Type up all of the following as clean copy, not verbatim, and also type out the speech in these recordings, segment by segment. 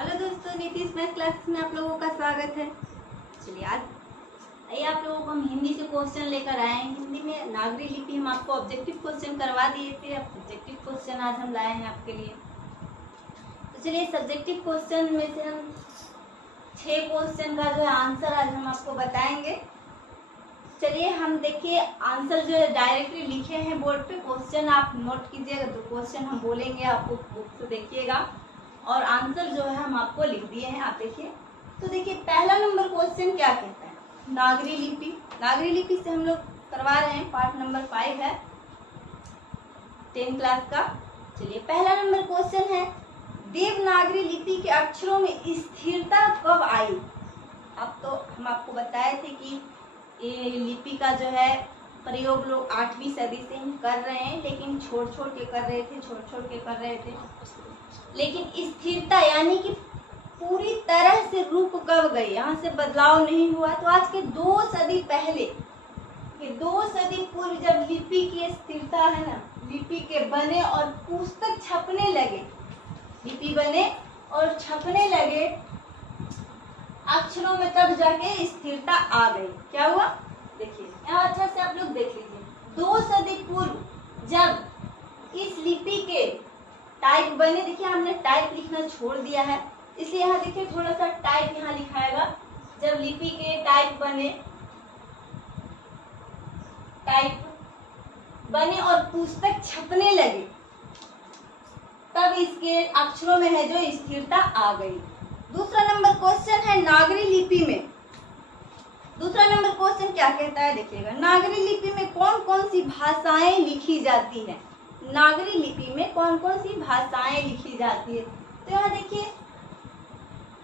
Hello दोस्तों, Nitish math classes में आप लोगों का स्वागत है। चलिए आज आइए आप लोगों को हम हिंदी से क्वेश्चन लेकर आए हैं। हिंदी में नागरी लिपि हम आपको ऑब्जेक्टिव क्वेश्चन करवा दिए थे। अब सब्जेक्टिव क्वेश्चन आज हम लाए हैं आपके लिए। तो चलिए सब्जेक्टिव क्वेश्चन में से हम 6 क्वेश्चन का जो है आंसर आज हम आपको बताएंगे। चलिए हम देखिए आंसर जो है डायरेक्टली लिखे हैं बोर्ड पे। क्वेश्चन आप नोट कीजिएगा, तो क्वेश्चन हम बोलेंगे आपको बुक से देखिएगा और आंसर जो है हम आपको लिख दिए हैं। आप देखिए तो देखिए पहला नंबर क्वेश्चन क्या कहता है, नागरी लिपि। नागरी लिपि से हम लोग करवा रहे हैं, पार्ट नंबर 5 है 10 क्लास का। चलिए पहला नंबर क्वेश्चन है, देवनागरी लिपि के अक्षरों में स्थिरता कब आई। अब तो हम आपको बताए थे कि ये लिपि का जो है प्रयोग लोग 8वीं सदी से ही कर रहे हैं, लेकिन छोड़ के कर रहे थे। लेकिन स्थिरता यानी कि पूरी तरह से रुक कब गई, यहाँ से बदलाव नहीं हुआ। तो आज के 2 सदी पहले, 2 सदी पूर्व जब लिपि की स्थिरता है ना, लिपि के बने और पुस्तक छपने लगे, लिपि बने और छपने लगे अक्षरों में, तब जाके स्थिरता आ गई। क्या हुआ देखिए यहाँ अच्छा से आप लोग देख लीजिए। 2 सदी पूर्व जब इस लिपि के टाइप बने, देखिए हमने टाइप लिखना छोड़ दिया है, इसलिए यहाँ देखिए थोड़ा सा टाइप यहाँ लिखाएगा। जब लिपि के टाइप बने और पुस्तक छपने लगे, तब इसके अक्षरों में है जो स्थिरता आ गई। दूसरा नंबर क्वेश्चन है नागरी लिपि में। दूसरा नंबर क्वेश्चन क्या कहता है देखिएगा, नागरी लिपि में कौन कौन सी भाषाएं लिखी जाती हैं। नागरी लिपि में कौन कौन सी भाषाएं लिखी जाती है। तो यहाँ देखिए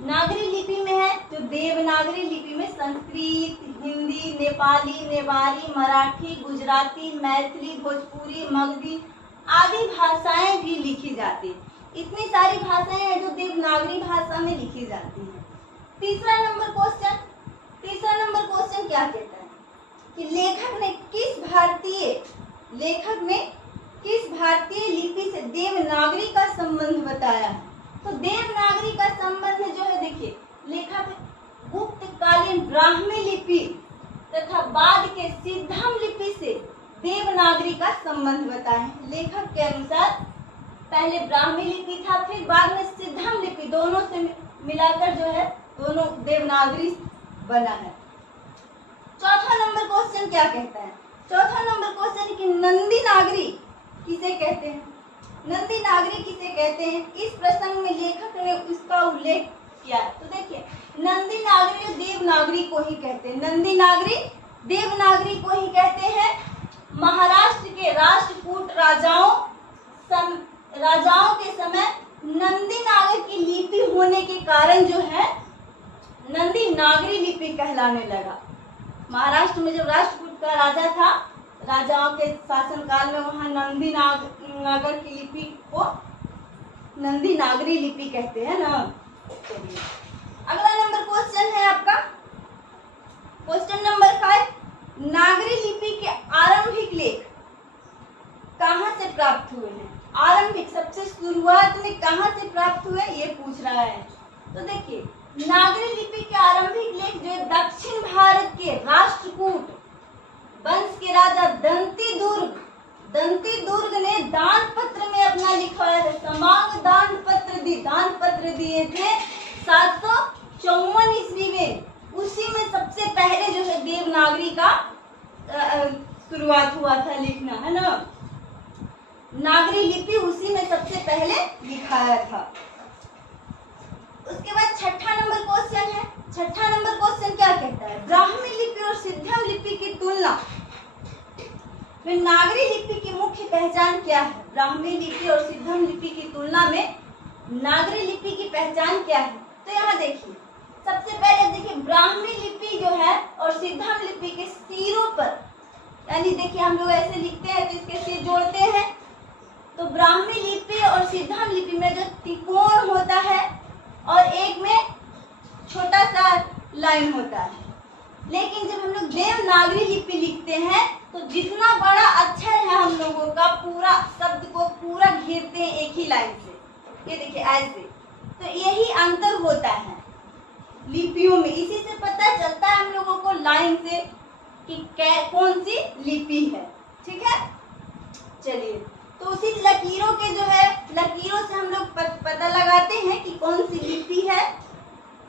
नागरी लिपि में है जो देवनागरी लिपि में संस्कृत, हिंदी, नेपाली, नेवारी, मराठी, गुजराती, मैथिली, भोजपुरी, मगधी आदि भाषाएं भी लिखी जाती है। इतनी सारी भाषाएं हैं जो देवनागरी भाषा में लिखी जाती है। तीसरा नंबर क्वेश्चन क्या कहता है कि लेखक ने किस भारतीय लिपि से देवनागरी का संबंध बताया है। तो देवनागरी का संबंध जो है देखिए, लेखक गुप्त कालीन ब्राह्मी लिपि तथा बाद के सिद्धम लिपि से देवनागरी का संबंध बताया है। लेखक के अनुसार पहले ब्राह्मी लिपि था, फिर बाद में सिद्धम लिपि, दोनों से मिलाकर जो है दोनों देवनागरी बना है। चौथा नंबर क्वेश्चन क्या कहता है, चौथा नंबर क्वेश्चन कि नंदी नागरी किसे कहते हैं। नंदी नागरी किसे कहते हैं, इस प्रसंग में लेखक ने इसका उल्लेख किया। तो देखिए नंदी नागरी देवनागरी को ही कहते हैं, नंदी नागरी देवनागरी को ही कहते हैं। महाराष्ट्र के राष्ट्रकूट राजाओं के समय नंदी नागर की लिपि होने के कारण जो है नंदी नागरी लिपि कहलाने लगा। महाराष्ट्र में जब राष्ट्रकूट का राजा था, राजाओं के शासनकाल में, वहां नंदी नागर की लिपि को नंदी नागरी लिपि कहते हैं ना। चलिए अगला नंबर क्वेश्चन है आपका क्वेश्चन नंबर 5, नागरी लिपि के आरंभिक लेख कहाँ से प्राप्त हुए हैं। आरंभिक सबसे शुरुआत में कहाँ से प्राप्त हुए ये पूछ रहा है। तो देखिए नागरी लिपि के आरंभिक लेख जो दक्षिण भारत के राष्ट्रकूट वंश के राजा दंती दुर्ग ने दान पत्र में अपना लिखवाया था। समांग दान पत्र दिए थे 754 ईस्वी में। उसी में सबसे पहले जो है देवनागरी का शुरुआत हुआ था लिखना, है ना। नागरी लिपि उसी में सबसे पहले लिखाया था। उसके बाद छठा नंबर क्वेश्चन है। छठा नंबर क्वेश्चन क्या कहता है, ब्राह्मी लिपि और सिद्धम लिपि की तुलना में नागरी लिपि की मुख्य पहचान क्या है। ब्राह्मी लिपि और सिद्धम लिपि की तुलना में नागरी लिपि की पहचान क्या है। तो यहाँ देखिए सबसे पहले देखिए ब्राह्मी लिपि जो है और सिद्धम लिपि के सिरों पर, यानी देखिए हम लोग ऐसे लिखते हैं तो इसके सिर जोड़ते हैं। तो ब्राह्मी लिपि और सिद्धम लिपि में जो त्रिकोण होता है और एक में छोटा सा लाइन होता है। लेकिन जब हम लोग देवनागरी लिपि लिखते हैं तो जितना बड़ा अक्षर है हम लोगों का पूरा शब्द को पूरा घेरते हैं एक ही लाइन से। ये देखिए ऐसे तो यही अंतर होता है लिपियों में। इसी से पता चलता है हम लोगों को लाइन से कि कौन सी लिपि है। ठीक है, चलिए, तो उसी लकीरों के जो है लकीरों से हम लोग पता लगाते हैं कि कौन सी लिपि है,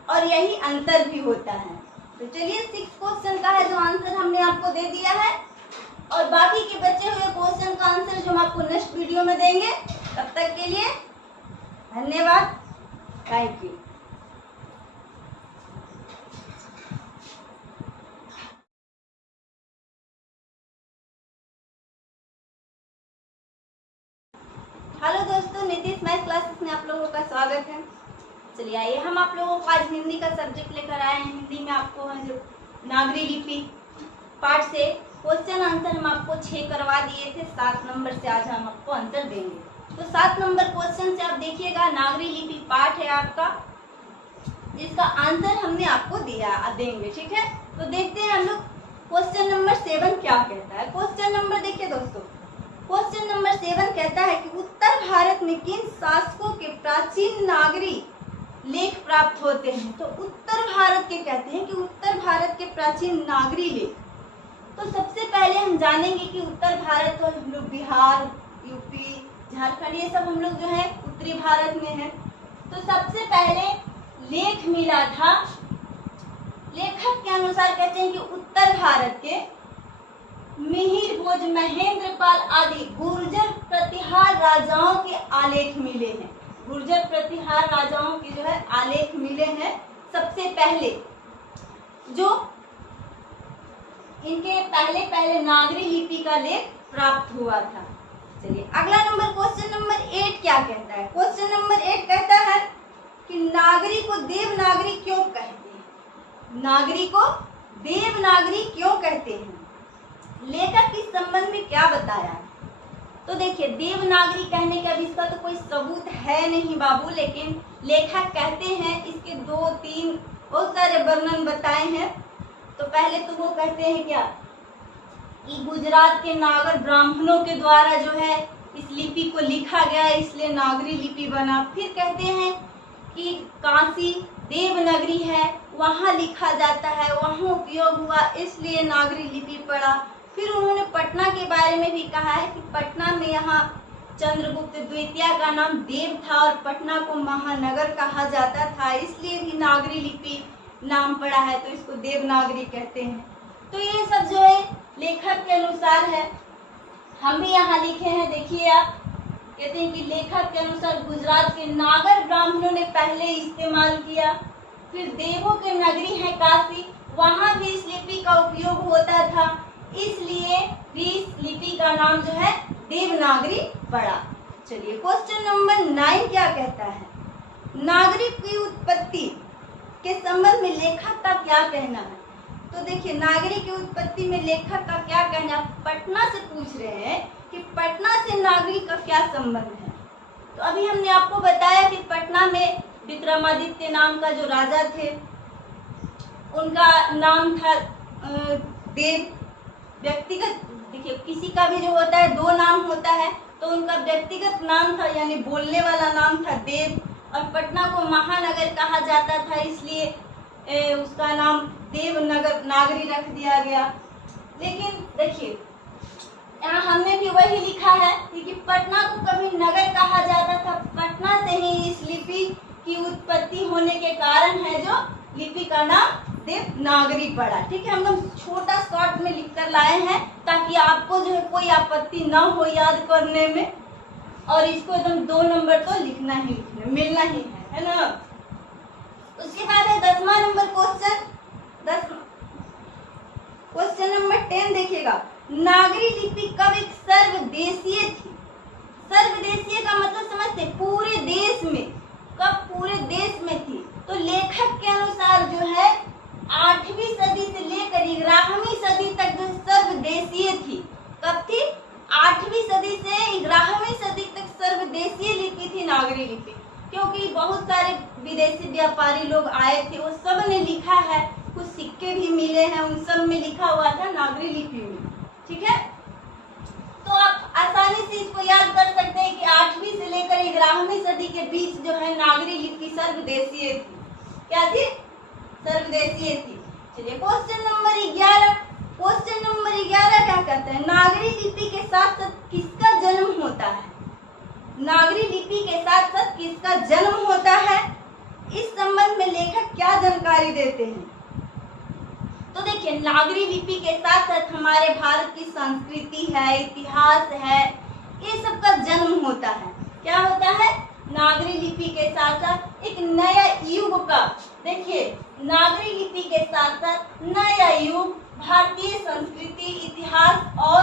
और यही अंतर भी होता है। तो चलिए 6 क्वेश्चन का है जो आंसर हमने आपको दे दिया है, और बाकी के बचे हुए क्वेश्चन का आंसर जो हम आपको नेक्स्ट वीडियो में देंगे। तब तक के लिए धन्यवाद, थैंक यू। हेलो दोस्तों, नीतीश मैथ क्लासेस में आप लोगों का स्वागत है। चलिए आइए हम आप लोगों को आज हिंदी का सब्जेक्ट लेकर आए हैं। हिंदी में आपको जो नागरी लिपि पार्ट से क्वेश्चन आंसर हम आपको 6 करवा दिए थे। 7 नंबर से आज हम आपको आंसर देंगे। तो 7 नंबर क्वेश्चन से आप देखिएगा, नागरी लिपि पार्ट है आपका, जिसका आंसर हमने आपको दिया देंगे। ठीक है, तो देखते हैं हम लोग क्वेश्चन नंबर 7 क्या कहता है। क्वेश्चन नंबर देखिए दोस्तों, क्वेश्चन नंबर 7 कहता है कि उत्तर भारत में किन शासकों के प्राचीन नागरी लेख प्राप्त होते हैं। तो उत्तर भारत के कहते हैं कि उत्तर भारत के प्राचीन नागरी लेख। तो सबसे पहले हम जानेंगे कि उत्तर भारत तो हम लोग बिहार, यूपी, झारखंड, ये सब हम लोग जो है उत्तरी भारत में है। तो सबसे पहले लेख मिला था, लेखक के अनुसार कहते हैं कि उत्तर भारत के मिहिर भोज, महेंद्र पाल आदि गुर्जर प्रतिहार राजाओं के आलेख मिले हैं। गुर्जर प्रतिहार राजाओं के जो है आलेख मिले हैं सबसे पहले, जो इनके पहले नागरी लिपि का लेख प्राप्त हुआ था। चलिए अगला नंबर, क्वेश्चन नंबर 8 क्या कहता है। क्वेश्चन नंबर 8 कहता है कि नागरी को देवनागरी क्यों कहते हैं। नागरी को देवनागरी क्यों कहते हैं, लेखक इस संबंध में क्या बताया। तो देखिए, देवनागरी कहने का भी इसका तो कोई सबूत है नहीं बाबू, लेकिन लेखक कहते हैं इसके 2-3 बहुत सारे वर्णन बताए हैं। तो पहले तो वो कहते हैं क्या कि गुजरात के नागर ब्राह्मणों के द्वारा जो है इस लिपि को लिखा गया, इसलिए नागरी लिपि बना। फिर कहते हैं कि काशी देवनगरी है, वहाँ लिखा जाता है, वहाँ उपयोग हुआ, इसलिए नागरी लिपि पड़ा। फिर उन्होंने पटना के बारे में भी कहा है कि पटना में यहाँ चंद्रगुप्त द्वितीय का नाम देव था और पटना को महानगर कहा जाता था, इसलिए भी नागरी लिपि नाम पड़ा है, तो इसको देवनागरी कहते हैं। तो ये सब जो है लेखक के अनुसार है, हम भी यहाँ लिखे हैं। देखिए आप, कहते हैं कि लेखक के अनुसार गुजरात के नागर ब्राह्मणों ने पहले इस्तेमाल किया। फिर देवों के नगरी है काशी, वहाँ भी इस लिपि का उपयोग होता था, इसलिए भी इस लिपि का नाम जो है देवनागरी पड़ा। चलिए क्वेश्चन नंबर 9 क्या कहता है। नागरी की उत्पत्ति के संबंध में लेखक का क्या कहना है। तो देखिए, नागरी की उत्पत्ति में लेखक का क्या कहना है। पटना से पूछ रहे हैं कि पटना से नागरी का क्या संबंध है। तो अभी हमने आपको बताया कि पटना में विक्रमादित्य नाम का जो राजा थे, उनका नाम था देव। व्यक्तिगत देखिए, किसी का भी जो होता है 2 नाम होता है, तो उनका व्यक्तिगत नाम था यानी बोलने वाला नाम था देव, और पटना को महानगर कहा जाता था, इसलिए उसका नाम देवनगर नागरी रख दिया गया। लेकिन देखिए, यहाँ हमने भी वही लिखा है कि पटना को कभी नगर कहा जाता था, पटना से ही इस लिपि की उत्पत्ति होने के कारण है जो लिपि का नाम देवनागरी पड़ा। ठीक है, हम लोग छोटा शॉर्ट में लिख कर लाए हैं ताकि आपको जो है कोई आपत्ति ना हो याद करने में, और इसको एकदम 2 नंबर तो लिखना ही मिलना ही है ना। उसके बाद है 10वां नंबर क्वेश्चन। क्वेश्चन नंबर 10 देखिएगा, नागरी लिपि कब एक सर्वदेशीय थी। सर्वदेशीय का मतलब समझते, पूरे देश में, कब पूरे देश में थी। तो लेखक के अनुसार जो है 8वीं सदी से लेकर 11वीं सदी तक जो सर्वदेशीय थी। कब थी? 8वीं सदी से 11वीं सदी तक सर्वदेशीय लिपि थी नागरी लिपि, क्योंकि बहुत सारे विदेशी व्यापारी लोग आए थे, वो सब ने लिखा है, कुछ सिक्के भी मिले हैं, उन सब में लिखा हुआ था नागरी लिपि में। ठीक है, तो आप आसानी से इसको याद कर सकते हैं कि 8वीं से लेकर 11वीं सदी के बीच जो है नागरी लिपि सर्वदेशीय थी। क्या थी? सर्वदेशीय थी। चलिए क्वेश्चन नंबर 11। क्वेश्चन नंबर 11 क्या कहता है? नागरी लिपि के साथ साथ किसका जन्म होता है? नागरी लिपि के साथ साथ किसका जन्म होता है? इस संबंध में लेखक क्या जानकारी देते हैं? तो देखिए, नागरी लिपि के साथ साथ हमारे भारत की संस्कृति है, इतिहास है, ये सब का जन्म होता है। क्या होता है? नागरी लिपि के साथ साथ एक नया युग का, देखिए नागरी लिपि के साथ साथ नया युग, भारतीय संस्कृति, इतिहास और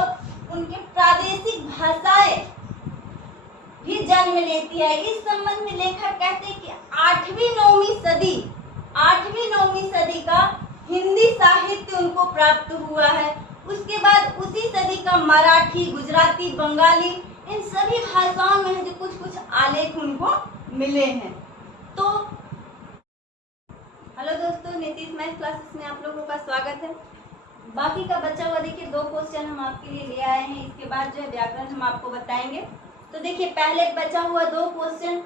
उनके प्रादेशिक भाषाएं भी जन्म लेती है। इस संबंध में लेखक कहते हैं कि 8वीं-9वीं सदी का हिंदी साहित्य उनको प्राप्त हुआ है। उसके बाद उसी सदी का मराठी, गुजराती, बंगाली, इन सभी भाषाओं में जो कुछ कुछ आलेख उनको मिले हैं। तो हेलो दोस्तों, नीतीश मैथ क्लासेस में आप लोगों का स्वागत है। बाकी का बचा हुआ देखिए 2 क्वेश्चन हम आपके लिए ले आए हैं। इसके बाद जो है व्याकरण हम आपको बताएंगे। तो देखिए पहले बचा हुआ 2 question.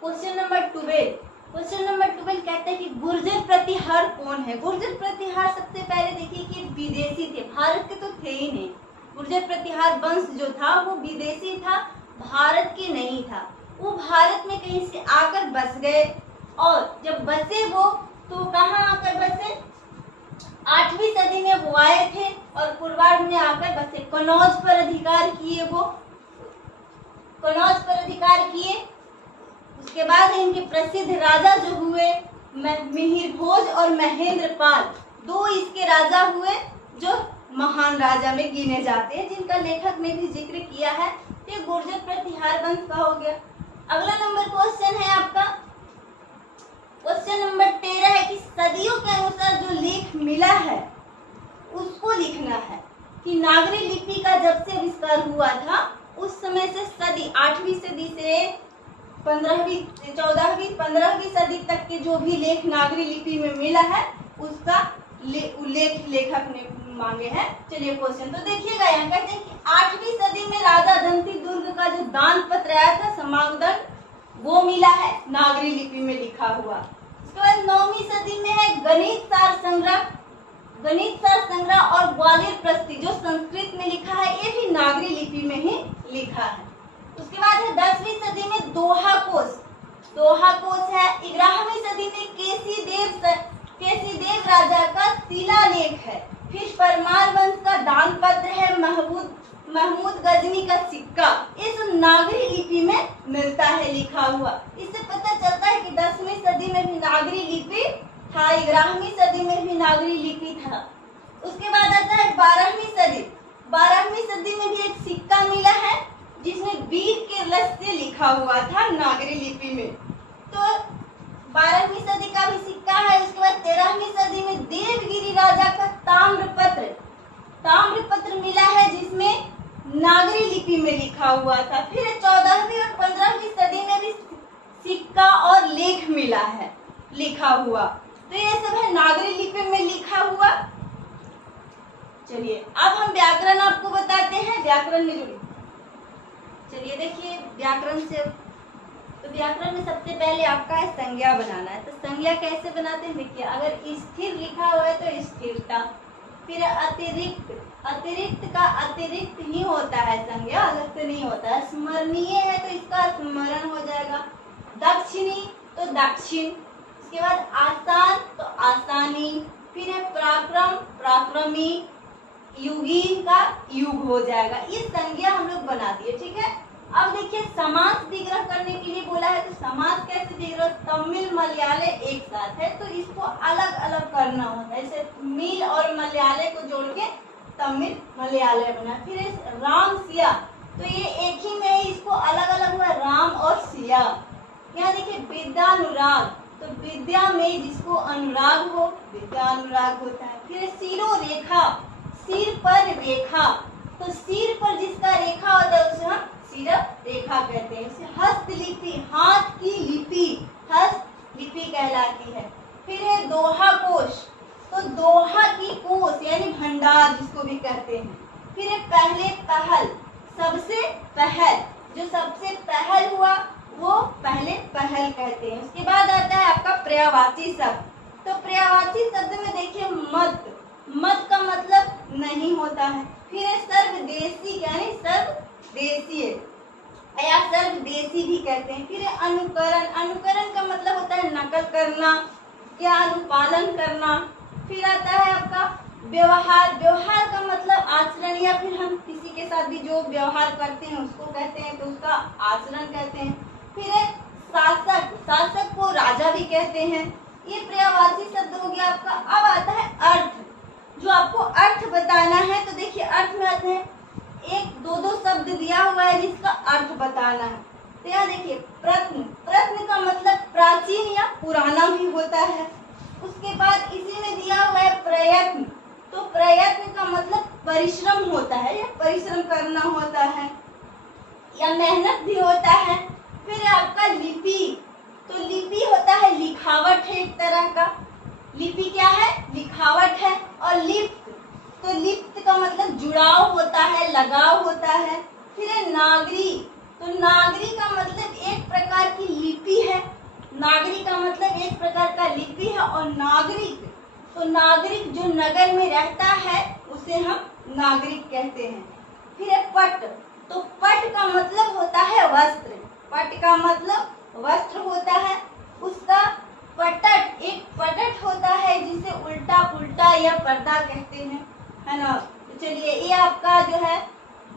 Question number 12। Question number 12 कहते हैं कि गुर्जर प्रतिहार कौन है? गुर्जर प्रतिहार सबसे पहले देखिए कि विदेशी थे, भारत के तो थे ही नहीं। गुर्जर प्रतिहार वंश जो था वो विदेशी था, भारत के नहीं था। वो भारत में कहीं से आकर बस गए और जब बसे वो तो कहाँ आकर बसे? 8वीं सदी में वो आए थे और पूर्वार्ध में आकर बसे। कनौज पर अधिकार किए वो, कनौज पर अधिकार किए। उसके बाद इनके प्रसिद्ध राजा जो हुए मिहिर भोज और महेंद्र पाल, 2 इसके राजा हुए जो महान राजा में गिने जाते हैं, जिनका लेखक ने भी जिक्र किया है। ये गुर्जर प्रतिहार वंश का हो गया। अगला नंबर क्वेश्चन है आपका क्वेश्चन नंबर 13 है कि सदियों के अनुसार जो लेख मिला है उसको लिखना है कि नागरी लिपि का जब से आविष्कार हुआ था उस समय से सदी 8वीं सदी से 15वीं 14वीं 15वीं सदी तक के जो भी लेख नागरी लिपि में मिला है उसका उल्लेख लेखक ने मांगे हैं। चलिए क्वेश्चन तो देखिएगा, यहाँ कहते हैं कि 8वीं सदी में राजा दंती दुर्ग का जो दान पत्र आया था समागम, वो मिला है नागरी लिपि में लिखा हुआ। उसके बाद 9वीं सदी में है गणित सार संग्रह और ग्वालियर प्रस्ती जो संस्कृत में लिखा है, ये भी नागरी लिपि में ही लिखा है। उसके बाद है 10वीं सदी में दोहा कोश है। 11वीं सदी में केसी देव राजा का शिलालेख है। फिर परमार वंश का दान पत्र है। महमूद गजनी का सिक्का, इस नागरी लिपि में मिलता है लिखा हुआ। इससे पता चलता है कि 10वीं सदी में भी नागरी लिपि था, 11वीं सदी में भी नागरी लिपि था। उसके बाद आता है 12वीं सदी में भी एक सिक्का मिला है जिसमें वीर के रस से लिखा हुआ था नागरी लिपि में। तो 12वीं सदी का भी सिक्का है। उसके बाद 13वीं सदी में देवगिरी राजा का ताम्रपत्र मिला है जिसमें नागरी लिपि में लिखा हुआ था। फिर 14वीं और 15वीं सदी में भी सिक्का और लेख मिला है लिखा हुआ। तो ये सब है नागरी लिपि में लिखा हुआ। चलिए अब हम व्याकरण आपको बताते हैं, व्याकरण में जुड़िए। चलिए देखिए व्याकरण से, तो व्याकरण में सबसे पहले आपका है संज्ञा बनाना है। तो संज्ञा कैसे बनाते हैं? देखिए अगर स्थिर लिखा हुआ है तो स्थिरता, फिर अतिरिक्त का अतिरिक्त ही होता है, संज्ञा अलग से नहीं होता है। स्मरणीय है तो इसका स्मरण हो जाएगा। दक्षिणी तो दक्षिण। उसके बाद आसान तो आसानी। फिर है पराक्रम, पराक्रमी। युगीन का युग हो जाएगा। ये संज्ञा हम लोग बना दिए, ठीक है। अब देखिए समास विग्रह करने के लिए बोला है, तो समास कैसे विग्रह? तमिल मलयाले एक साथ है तो इसको अलग अलग करना होता है। जैसे मिल और मलयाले को जोड़ के तमिल मलयाले बना। फिर राम सिया, तो ये एक ही में है, इसको अलग अलग हुआ राम और सिया। यहाँ देखिए विद्यानुराग, तो विद्या में जिसको अनुराग हो विद्यानुराग होता है। फिर सिरो रेखा, सिर पर रेखा, तो सिर पर जिसका रेखा होता है उसे हम सिर रेखा कहते हैं। उसे हस्तलिपि, हाथ की लिपि हस्तलिपि कहलाती है। फिर है दोहा कोश, तो दोहा की कोश यानी भंडार जिसको भी कहते हैं। फिर है पहले पहल, सबसे पहल, जो सबसे पहल हुआ वो पहले पहल कहते हैं। उसके बाद आता है आपका पर्यायवाची शब्द। तो पर्यायवाची शब्द में देखिए मत, मत का मतलब नहीं होता है। फिर है सर्वदेशी, यानी सर्वदेशीय या सर्वदेशी भी कहते हैं। फिर है अनुकरण, अनुकरण का मतलब होता है नकल करना या अनुपालन करना। फिर आता है आपका व्यवहार, व्यवहार का मतलब आचरण, या फिर हम किसी के साथ भी जो व्यवहार करते हैं उसको कहते हैं, तो उसका आचरण कहते हैं। फिर है शासक, शासक को राजा भी कहते हैं। ये पर्यायवाची शब्द हो गया आपका। अब आता है अर्थ, जो आपको अर्थ बताना है। तो देखिए अर्थ में आते हैं, एक दो शब्द दिया हुआ है जिसका अर्थ बताना है। तो यहाँ देखिए प्रत्न, प्रत्न का मतलब प्राचीन या पुराना भी होता है। उसके बाद इसी में दिया हुआ है प्रयत्न, तो प्रयत्न का मतलब परिश्रम होता है या परिश्रम करना होता है या मेहनत भी होता है। फिर आपका लिपि, तो लिपि होता है लिखावट है एक तरह का। लिपि क्या है? लिखावट है। और लिप्त, तो लिप्त का मतलब जुड़ाव होता है, लगाव होता है। फिर है नागरी, तो नागरी का मतलब एक प्रकार की लिपि है। नागरी का मतलब एक प्रकार का लिपि है। और नागरिक, तो नागरिक जो नगर में रहता है उसे हम नागरिक कहते हैं। फिर है पट, तो पट का मतलब होता है वस्त्र, पट का मतलब वस्त्र होता है। उसका पटट, एक पटट होता है जिसे उल्टा पुल्टा या पर्दा कहते हैं, है ना। तो चलिए ये आपका जो है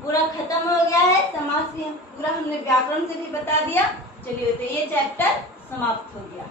पूरा खत्म हो गया है। समास भी पूरा हमने व्याकरण से भी बता दिया। चलिए तो ये चैप्टर समाप्त हो गया।